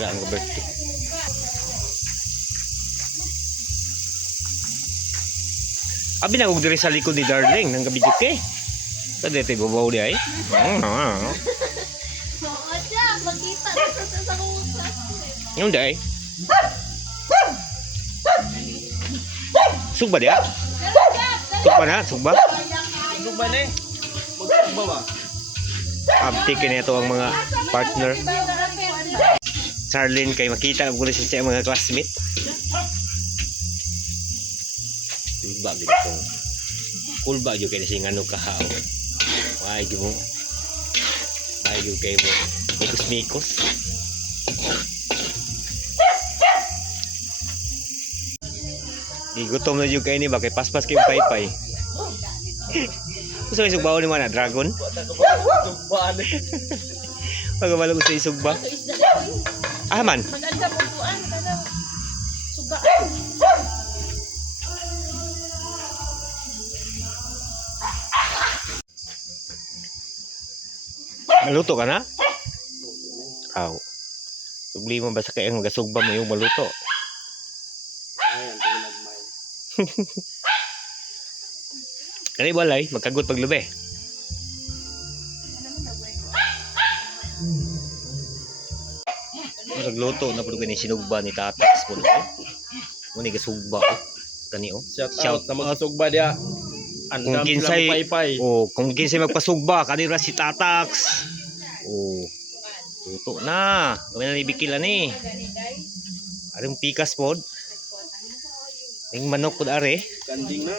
Wala ang birthday. Abi na og diri sa likod ni Darling nang gabi kay. Sa dito babaw di ay. Oo, siya. Makita sa kusas. Yung day. Sugba dia? Sugba na, sugba. Sugba na eh. Magsugba ba? Abti kini ito ang mga partner. Charlene kay makita ang gulo siya mga classmate. Sugba gid ko. Kulba jud kay sing ano kahao. Why gyud mo? Why gyud kay mo? Mikos-mikos. Gutom na jud kay ni ba kay paspas kay paypay. Gusto may sugbaon ni mana dragon? Sugba na eh. Pagabalo ko sa isugba. Ah man. Maganda po buwan. Suba. Maluto ka na? Aw. Problema ba sa kayang magasugba mo yung maluto? Ayan, tinagmay. Kani balay, magkagot paglube. Nagluto na pud kani sinugba ni Tatax po. Muni gasugba ko. Kani oh. Shout out sa mga sugba dia. Kung Andam kinsay sila paypay. kung kinsay magpasugba kanira si Tatax. Oh. Luto na. Gawin na ni Bikila ni. Arong pikas pod. Ning manok pod are. Kanding na.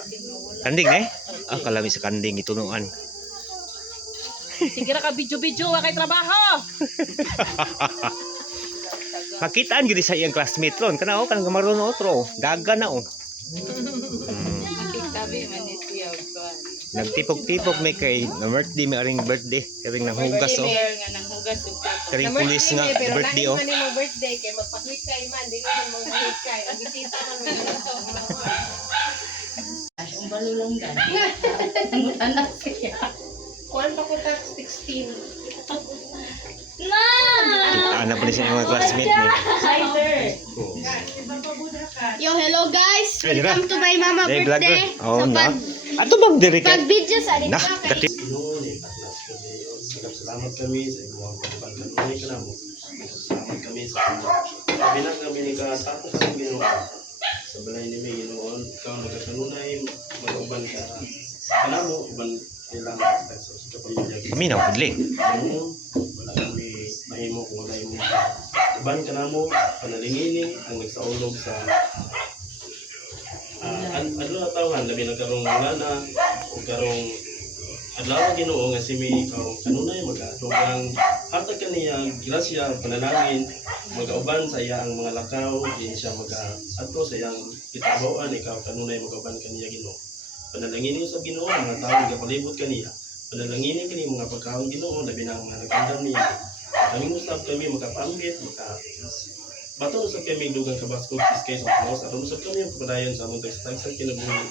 Kanding eh? Ah, kalami sa kanding itunuan. Sige ra ka video-video wa kay trabaho. Makitaan gyud sa iyang classmate ron. Kana oh, kanang gamaron otro. Daga na oh. Tabi man ni siya ko. Nagtipok-tipok may kay na birthday may aring birthday. Karing nanghugas oh. Nga nang hugas ug tato. Karing pulis nga birthday oh. Pero mo birthday kay magpahikay man, di ko mo mahikay. Ang bisita man mo dito. Ang balulonggan. Anak siya. Kuan pa ko tag 16. Na! Ana pa ni sa mga classmate ni. Cider. Yo, hello guys. Ay, dira. Welcome to my mama Day vlog birthday. oh. Oh So, na. Ato bang diri ka? pag video sa Na, kati. Noon eh, patlas kami. Salamat kami sa inyong pagkakanunay ka na mo. Salamat kami sa sabi na kami ni Katapos ang ginoon. Sa balay ni may ginoon, ikaw nagkakanunay, mag-uban ka. Kala mo, uban kailangan ka sa kapamilya. Minaw pudli. Wala kami mahimo kung wala mo. Uban ka na mo, panalingini ang nagsaulog sa adlaw na tawhan, labi nagkarong ngana, o karong adlaw Ginoo nga si may karong kanunay magatugang hatag kaniya grasya panalangin magauban sa iya ang mga lakaw di siya ato sa iyang kitabuan ikaw kanunay magauban kaniya Ginoo panalangin sa Ginoo mga tawo nga palibot kaniya panalangin kini mga pagkaon Ginoo labi na mga nagandam niya kami usab kami magapambit bato sa kami dugang kabasko kiskay sa Pangos aron usab kami ang padayon sa among tagsa kinabuhi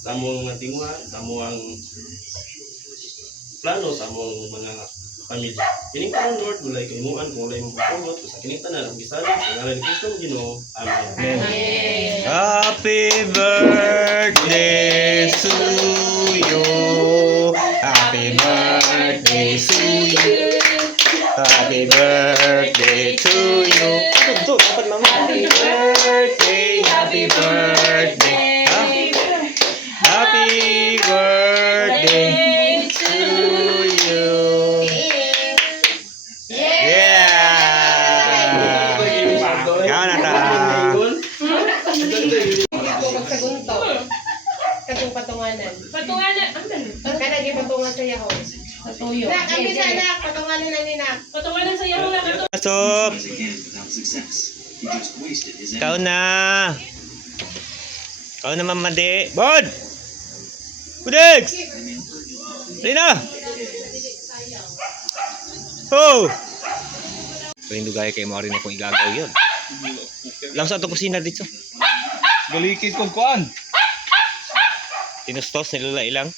sa among mga tingwa sa among plano sa among mga pamilya. Kining karon Lord, walay kaimuan kung walay mong pagpulot sa kining tanan ang gisalig sa ngalan ni Kristo Ginoo. Amen. Happy birthday to you. Happy birthday to you. Happy birthday to you. Happy birthday, happy birthday. Happy birthday to you. Yeah. Kau na ta. Magsagunto. Katong patunganan. Patunganan. Kana gi patungan sa yaho. Patuyo. Nak, kami sa anak, patunganan na ni nak. Patunganan sa yaho na kato. Pasok. Kau na. Kau na mamadi. Bod. Budex. Rina. Oh. Palindo gaya kay mo rin akong igagaw yun. Lang sa ato kusina dito. Galikid kong kuan. Tinustos nilula ilang.